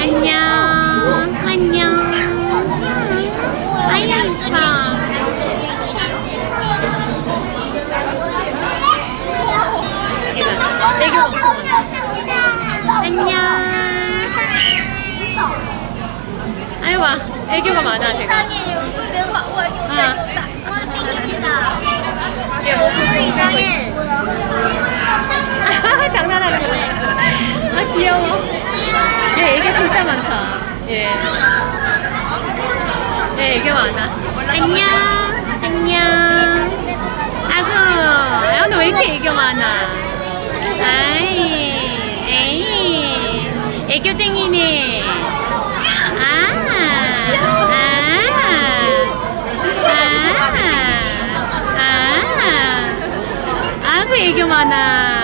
안녕. 안녕. 아이 예뻐. 얘가 애교 없어. 안녕. 아이 와. 애교가 많아, 제가. 이상해요. 내가 귀여워. 얘 애교 진짜 많다. 예. 얘 애교 많아. 안녕. 안녕. 아구. 아, 오늘 왜 이렇게 애교 많아? 아이. 에이. 애교쟁이네. 아. 아. 아. 아. 애교 많아.